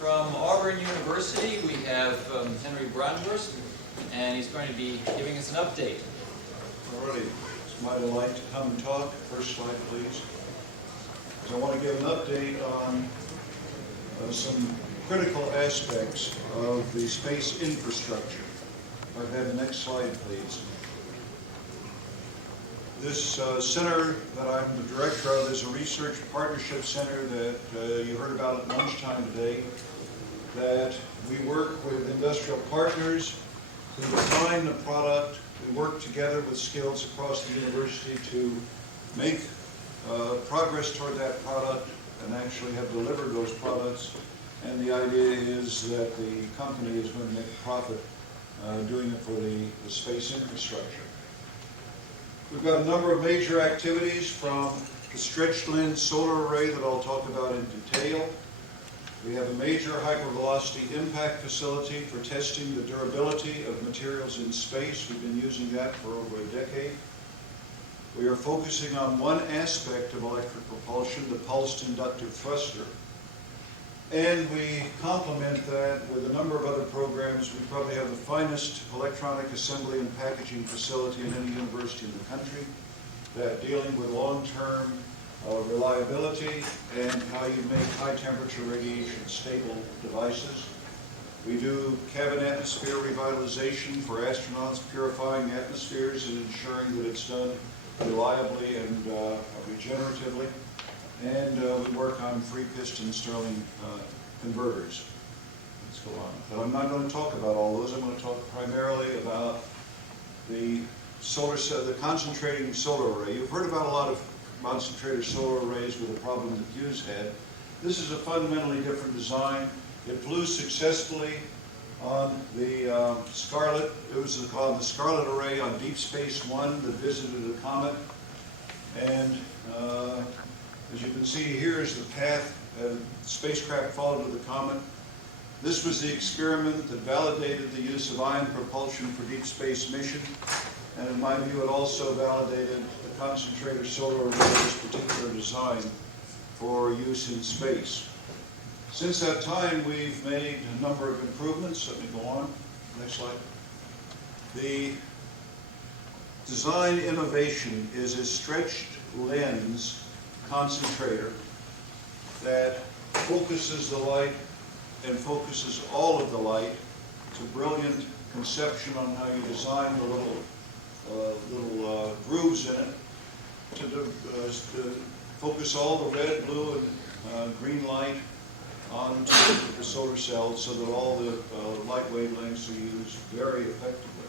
from Auburn University, we have Henry Brandhorst, and he's going to be giving us an update. Alrighty, it's my delight to come and talk. First slide, please. So I want to give an update on some critical aspects of the space infrastructure. If I have the next slide, please. This center that I'm the director of is a research partnership center that you heard about at lunchtime today, that we work with industrial partners to define the product. We work together with skills across the university to make progress toward that product and actually have delivered those products. And the idea is that the company is going to make a profit doing it for the space infrastructure. We've got a number of major activities, from the stretched lens solar array that I'll talk about in detail. We have a major hypervelocity impact facility for testing the durability of materials in space. We've been using that for over a decade. We are focusing on one aspect of electric propulsion, the pulsed inductive thruster. And we complement that with a number of other programs. We probably have the finest electronic assembly and packaging facility in any university in the country, that dealing with long-term reliability and how you make high-temperature radiation stable devices. We do cabin atmosphere revitalization for astronauts, purifying atmospheres and ensuring that it's done reliably and regeneratively. And we work on free piston Stirling converters. Let's go on. But I'm not going to talk about all those. I'm going to talk primarily about the solar cell, the concentrating solar array. You've heard about a lot of concentrator solar arrays with the problem that Hughes had. This is a fundamentally different design. It flew successfully on the Scarlet. It was called the Scarlet array on Deep Space One that visited a comet. And as you can see, here is the path the spacecraft followed with the comet. This was the experiment that validated the use of ion propulsion for deep space mission. And in my view, it also validated the concentrator solar array, this particular design, for use in space. Since that time, we've made a number of improvements. Let me go on. Next slide. The design innovation is a stretched lens concentrator that focuses the light and focuses all of the light. It's a brilliant conception on how you design the little grooves in it to focus all the red, blue, and green light onto the solar cells so that all the light wavelengths are used very effectively.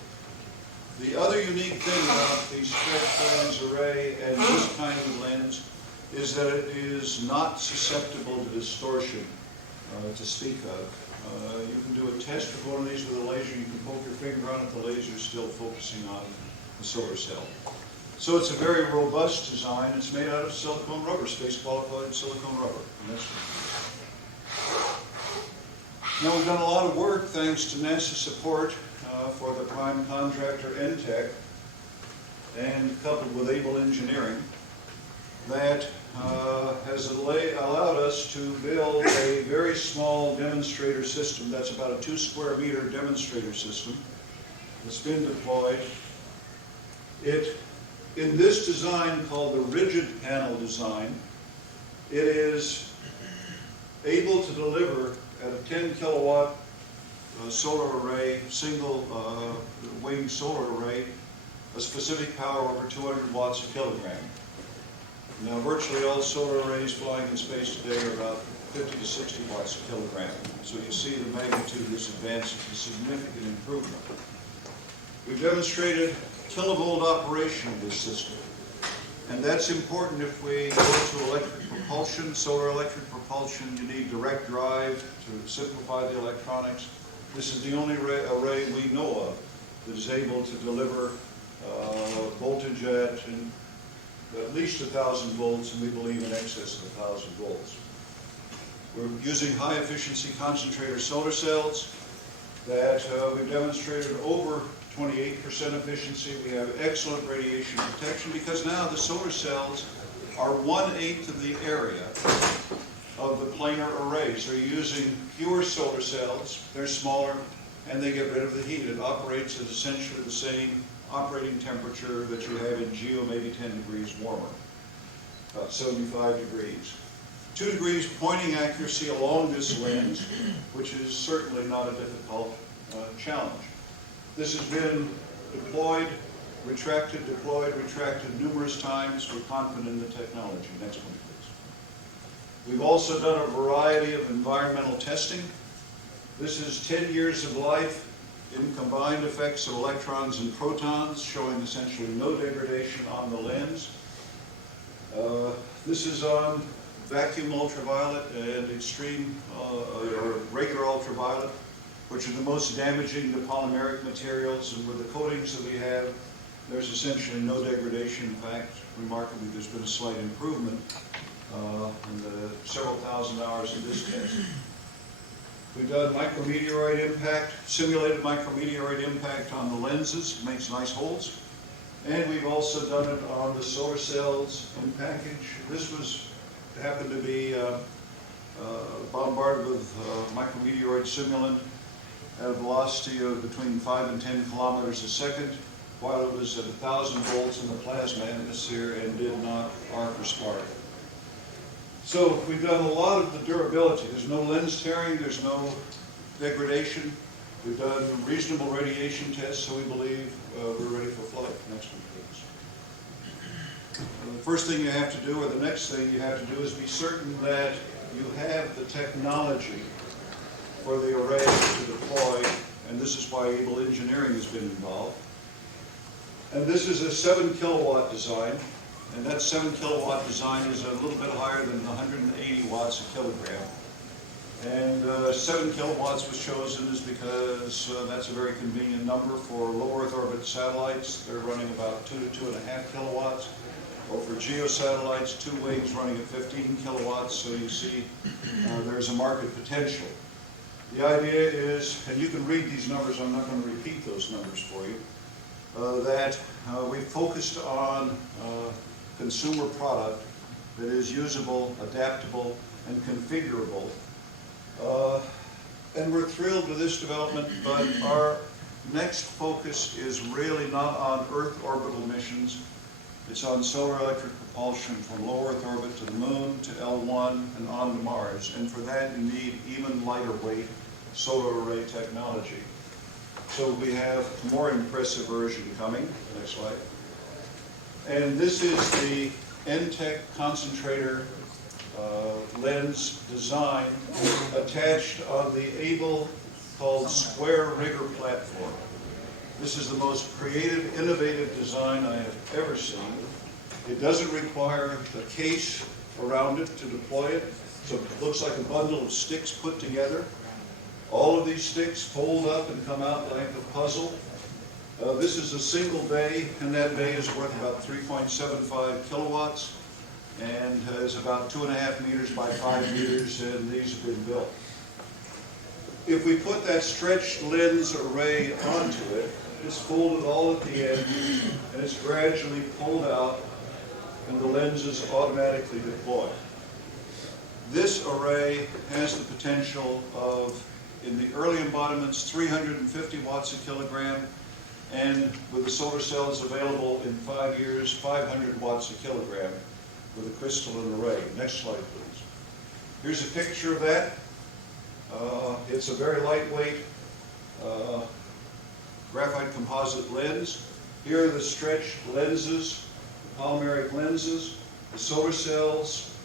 The other unique thing about the stretched lens array and this kind of lens is that it is not susceptible to distortion to speak of. You can do a test with one of these with a laser. You can poke your finger on it. The laser is still focusing on the solar cell. So it's a very robust design. It's made out of silicone rubber, space-qualified silicone rubber. Now, we've done a lot of work, thanks to NASA support for the prime contractor NTEC, and coupled with Able Engineering, that has allowed us to build a very small demonstrator system. That's about a 2 square meter demonstrator system that's been deployed. In this design, called the rigid panel design, it is able to deliver at a 10 kilowatt solar array, single wing solar array, a specific power over 200 watts a kilogram. Now, virtually all solar arrays flying in space today are about 50 to 60 watts a kilogram. So you see the magnitude of this advance is a significant improvement. We've demonstrated kilovolt operation of this system. And that's important if we go to electric propulsion, solar electric propulsion. You need direct drive to simplify the electronics. This is the only array we know of that is able to deliver voltage at least 1,000 volts, and we believe in excess of 1,000 volts. We're using high efficiency concentrator solar cells that we've demonstrated over 28% efficiency. We have excellent radiation protection because now the solar cells are 1/8 of the area of the planar arrays. They're using fewer solar cells, they're smaller, and they get rid of the heat. It operates at essentially the same operating temperature that you have in GEO, maybe 10 degrees warmer, about 75 degrees. 2 degrees pointing accuracy along this lens, which is certainly not a difficult challenge. This has been deployed, retracted, numerous times. We're confident in the technology. Next one, please. We've also done a variety of environmental testing. This is 10 years of life in combined effects of electrons and protons, showing essentially no degradation on the lens. This is on vacuum ultraviolet and extreme or regular ultraviolet, which are the most damaging to polymeric materials, and with the coatings that we have, there's essentially no degradation. In fact, remarkably, there's been a slight improvement in the several thousand hours of this test. We've done micrometeoroid impact, simulated micrometeoroid impact on the lenses. It makes nice holes. And we've also done it on the solar cells in package. This happened to be bombarded with micrometeoroid simulant at a velocity of between 5 and 10 kilometers a second, while it was at 1,000 volts in the plasma atmosphere and did not arc or spark. So we've done a lot of the durability. There's no lens tearing, there's no degradation. We've done reasonable radiation tests, so we believe we're ready for flight. Next one, please. The first thing you have to do, or the next thing you have to do, is be certain that you have the technology for the array to deploy, and this is why Able Engineering has been involved. And this is a 7 kilowatt design, and that 7 kilowatt design is a little bit higher than 180 watts a kilogram. And 7 kilowatts was chosen is because that's a very convenient number for low Earth orbit satellites. They're running about 2 to 2.5 kilowatts. Or for GEO satellites, 2 wings running at 15 kilowatts. So you see there's a market potential. The idea is, and you can read these numbers, I'm not going to repeat those numbers for you, that we focused on consumer product that is usable, adaptable, and configurable. And we're thrilled with this development, but our next focus is really not on Earth orbital missions. It's on solar electric propulsion from low Earth orbit to the moon, to L1, and on to Mars. And for that, you need even lighter weight solar array technology. So we have a more impressive version coming. Next slide. And this is the NTEC concentrator lens design attached on the Able called Square Rigger platform. This is the most creative, innovative design I have ever seen. It doesn't require a case around it to deploy it, so it looks like a bundle of sticks put together. All of these sticks fold up and come out like a puzzle. This is a single bay, and that bay is worth about 3.75 kilowatts and is about 2.5 meters by 5 meters, and these have been built. If we put that stretched lens array onto it, it's folded all at the end, and it's gradually pulled out, and the lenses automatically deploy. This array has the potential of, in the early embodiments, 350 watts a kilogram, and with the solar cells available in 5 years, 500 watts a kilogram with a crystalline array. Next slide, please. Here's a picture of that. It's a very lightweight graphite composite lens. Here are the stretched lenses, polymeric lenses, the solar cells.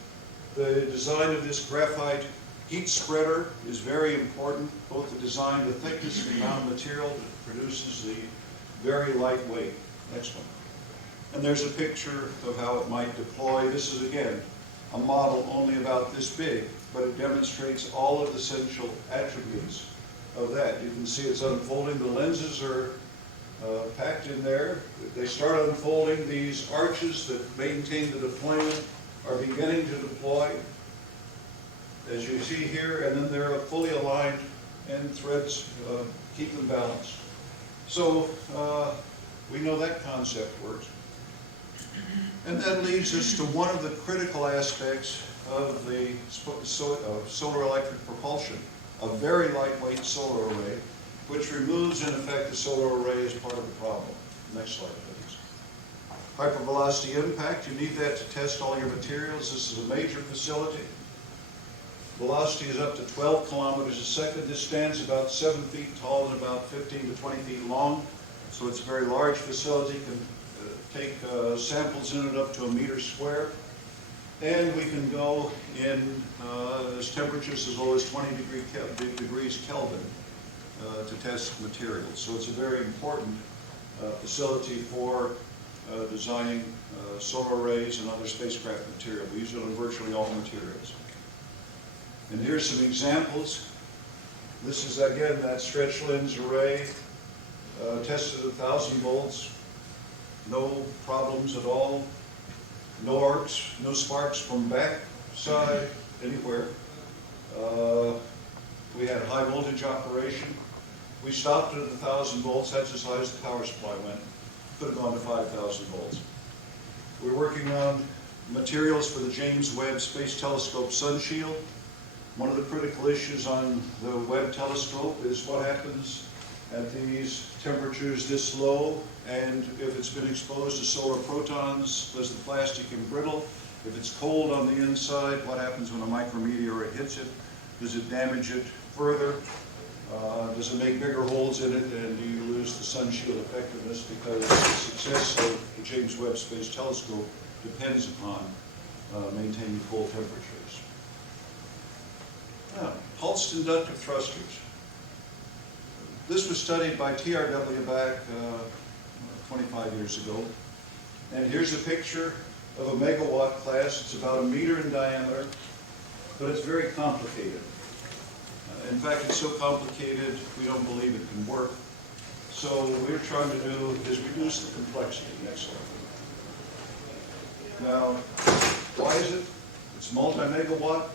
The design of this graphite heat spreader is very important, both the design, the thickness, and the amount of material that produces the very lightweight. Next one. And there's a picture of how it might deploy. This is, again, a model only about this big, but it demonstrates all of the essential attributes of that. You can see it's unfolding. The lenses are packed in there. They start unfolding. These arches that maintain the deployment are beginning to deploy, as you see here, and then they're fully aligned, and threads keep them balanced. So we know that concept works. And that leads us to one of the critical aspects of the solar electric propulsion, a very lightweight solar array, which removes, in effect, the solar array as part of the problem. Next slide, please. Hypervelocity impact, you need that to test all your materials. This is a major facility. Velocity is up to 12 kilometers a second. This stands about 7 feet tall and about 15 to 20 feet long. So it's a very large facility, can take samples in it up to 1 meter square. And we can go in as temperatures as low as 20 degrees Kelvin to test materials. So it's a very important facility for designing solar arrays and other spacecraft material. We use it on virtually all materials. And here's some examples. This is, again, that stretch lens array tested at 1,000 volts. No problems at all. No arcs, no sparks from back side anywhere. We had high voltage operation. We stopped it at 1,000 volts. That's as high as the power supply went. Could have gone to 5,000 volts. We're working on materials for the James Webb Space Telescope sun shield. One of the critical issues on the Webb telescope is what happens at these temperatures this low, and if it's been exposed to solar protons, does the plastic embrittle? If it's cold on the inside, what happens when a micrometeorite hits it? Does it damage it further? Does it make bigger holes in it, and do you lose the sun shield effectiveness? Because the success of the James Webb Space Telescope depends upon maintaining cold temperatures. Pulsed inductive thrusters. This was studied by TRW back 25 years ago. And here's a picture of a megawatt class. It's about 1 meter in diameter, but it's very complicated. In fact, it's so complicated, we don't believe it can work. So what we're trying to do is reduce the complexity. Next slide. Now, why is it? It's multi-megawatt.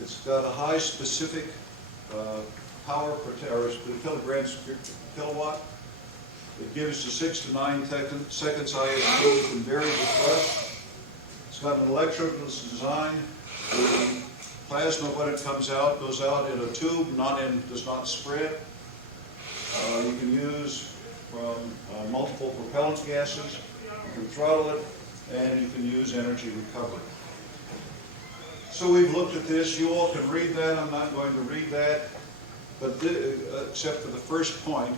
It's got a high specific power per kilograms per kilowatt. It gives to 6 to 9 seconds ISDC and vary the thrust. It's got an electrical design. The plasma, when it comes out, goes out in a tube, does not spread. You can use from multiple propellant gases. You can throttle it, and you can use energy recovery. So we've looked at this. You all can read that. I'm not going to read that, but except for the first point.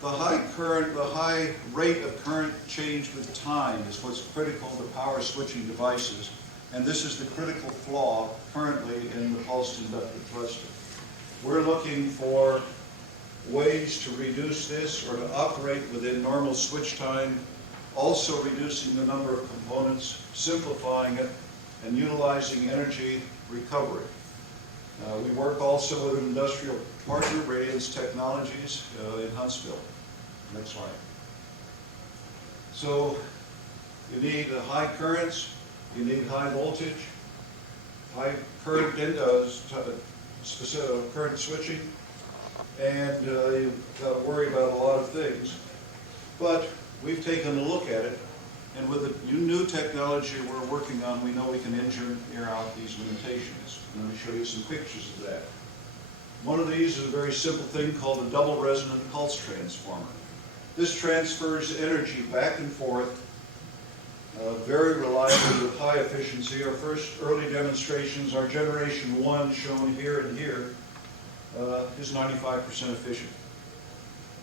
The high rate of current change with time is what's critical to power switching devices, and this is the critical flaw currently in the pulsed inductive thruster. We're looking for ways to reduce this or to operate within normal switch time, also reducing the number of components, simplifying it, and utilizing energy recovery. We work also with an industrial partner, Radiance Technologies, in Huntsville. Next slide. So you need high currents, you need high voltage, high current specific current switching, and you've got to worry about a lot of things. But we've taken a look at it, and with the new technology we're working on, we know we can engineer out these limitations. And let me show you some pictures of that. One of these is a very simple thing called a double resonant pulse transformer. This transfers energy back and forth very reliably with high efficiency. Our first early demonstrations, our generation 1 shown here and here, is 95% efficient.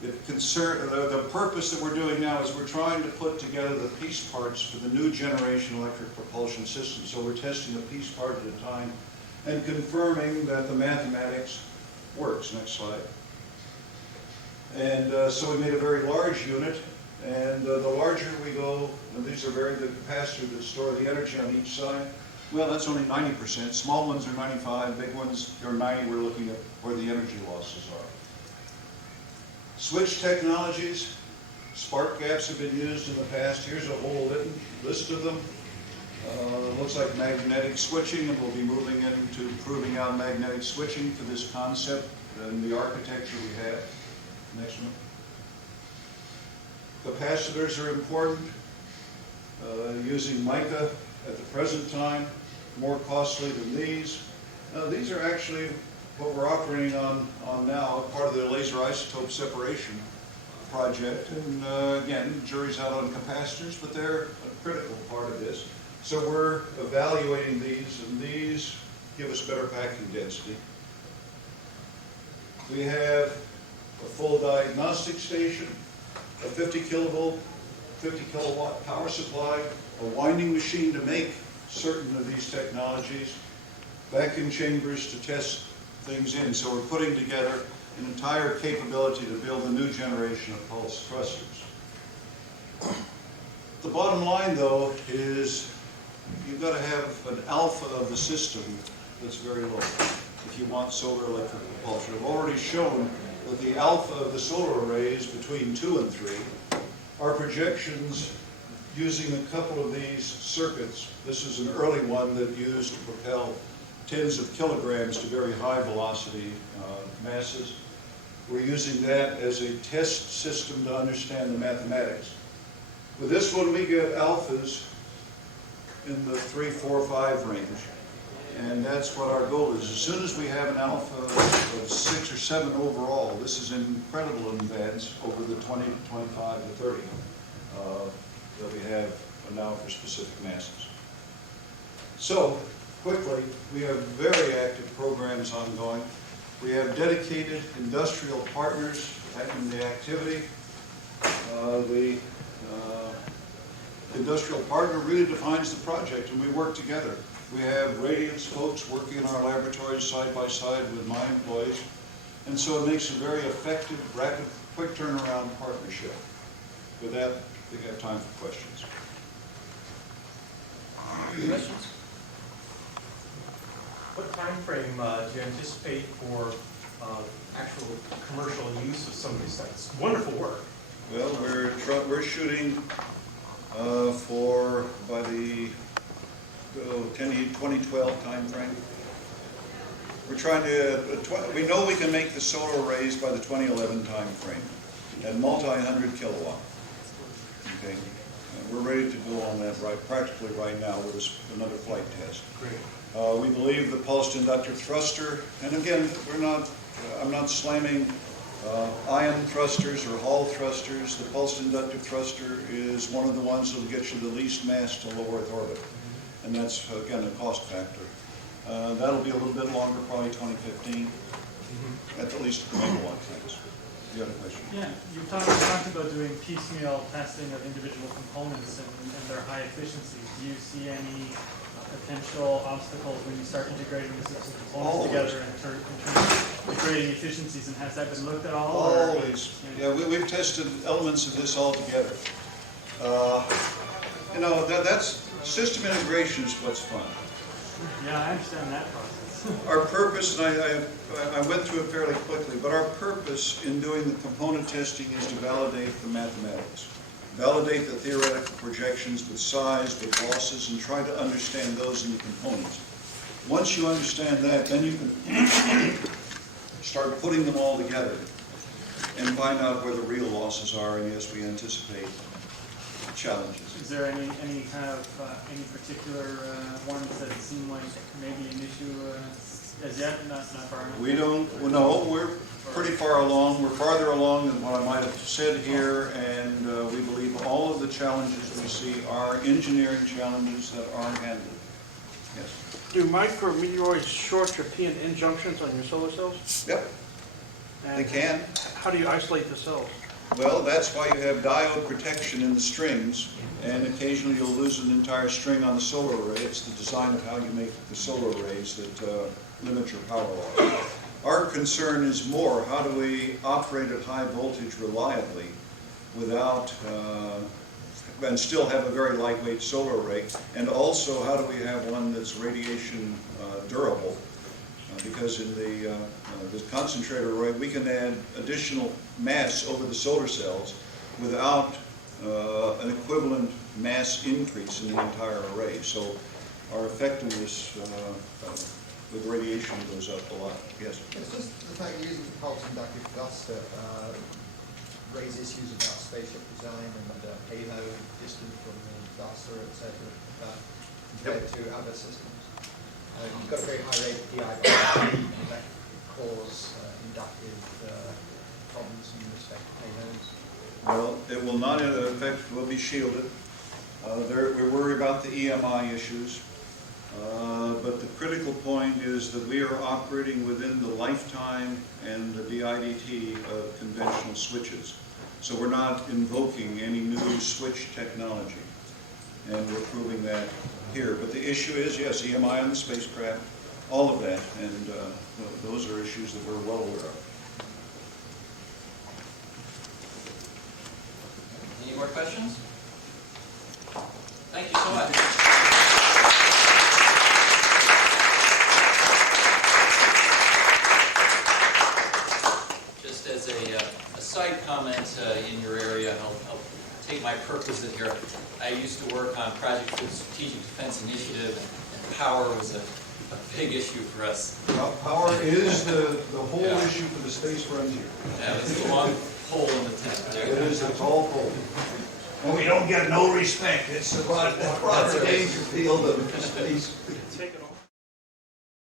The purpose that we're doing now is we're trying to put together the piece parts for the new generation electric propulsion system. So we're testing a piece part at a time and confirming that the mathematics works. Next slide. And so we made a very large unit, and the larger we go, and these are the capacitor that store the energy on each side. Well, that's only 90%. Small ones are 95, big ones are 90. We're looking at where the energy losses are. Switch technologies, spark gaps have been used in the past. Here's a whole list of them. Looks like magnetic switching, and we'll be moving into proving out magnetic switching for this concept and the architecture we have. Next one. Capacitors are important. Using mica at the present time, more costly than these. Now, these are actually what we're operating on now, part of the laser isotope separation project. And again, the jury's out on capacitors, but they're a critical part of this. So we're evaluating these, and these give us better packing density. We have a full diagnostic station, a 50 kilovolt, 50 kilowatt power supply, a winding machine to make certain of these technologies, vacuum chambers to test things in. So we're putting together an entire capability to build a new generation of pulse thrusters. The bottom line, though, is you've got to have an alpha of the system that's very low if you want solar electric propulsion. I've already shown that the alpha of the solar array is between 2 and 3. Our projections using a couple of these circuits, this is an early one that used to propel tens of kilograms to very high velocity masses. We're using that as a test system to understand the mathematics. With this one, we get alphas in the 3, 4, 5 range. And that's what our goal is. As soon as we have an alpha of 6 or 7 overall, this is incredible in advance over the 20 to 25 to 30 that we have now for specific masses. So, quickly, we have very active programs ongoing. We have dedicated industrial partners in the activity. The industrial partner really defines the project, and we work together. We have radiance folks working in our laboratories side by side with my employees, and so it makes a very effective, rapid, quick turnaround partnership. With that, I think I have time for questions. Questions? What time frame do you anticipate for actual commercial use of some of these sites? Wonderful work. Well, we're shooting for by the 2012 time frame. We're trying to. We know we can make the solar arrays by the 2011 time frame at multi-100 kilowatt. Okay, we're ready to go on that practically right now with another flight test. Great. We believe the pulsed inductive thruster, and again, I'm not slamming ion thrusters or Hall thrusters. The pulsed inductive thruster is one of the ones that will get you the least mass to low Earth orbit, and that's again a cost factor. That'll be a little bit longer, probably 2015, at the least the megawatt class. You have a question? Yeah, you talked about doing piecemeal testing of individual components and their high efficiencies. Do you see any potential obstacles when you start integrating the system components together in terms of creating efficiencies, and has that been looked at all? Always. Yeah, we've tested elements of this all together. You know, that's system integration is what's fun. Yeah, I understand that process. Our purpose, and I went through it fairly quickly, but our purpose in doing the component testing is to validate the mathematics. Validate the theoretical projections with size, with losses, and try to understand those in the components. Once you understand that, then you can start putting them all together and find out where the real losses are, and yes, we anticipate challenges. Is there any kind of any particular ones that seem like maybe an issue as yet? Not far enough. We don't. Well, no, we're pretty far along. We're farther along than what I might have said here, and we believe all of the challenges we see are engineering challenges that aren't handled. Yes. Do micrometeoroids short your P and N junctions on your solar cells? Yep. And They can. how do you isolate the cells? Well, that's why you have diode protection in the strings, and occasionally you'll lose an entire string on the solar array. It's the design of how you make the solar arrays that limit your power loss. Our concern is more, how do we operate at high voltage reliably without, and still have a very lightweight solar array, and also how do we have one that's radiation durable, because in the concentrator array we can add additional mass over the solar cells without an equivalent mass increase in the entire array. So our effectiveness with radiation goes up a lot. Yes? It's just the fact that using the pulse inductive thruster raise issues about spaceship design and payload distance from the thruster, etc., compared to other systems. You've got a very high rate of DI bias, and that could cause inductive problems in respect to payloads. Well, it will not affect, will be shielded. We worry about the EMI issues. But the critical point is that we are operating within the lifetime and the DIDT of conventional switches. So we're not invoking any new switch technology. And we're proving that here. But the issue is, yes, EMI on the spacecraft, all of that. And those are issues that we're well aware of. Any more questions? Thank you so much. Just as a side comment in your area, I'll take my perquisite here. I used to work on projects for the Strategic Defense Initiative, and power was a big issue for us. Well, power is the whole Yeah. issue for the space frontier. Yeah, it's a long pole in the tent there. It is a tall pole. And we don't get no respect. It's a broader danger field of space. Take it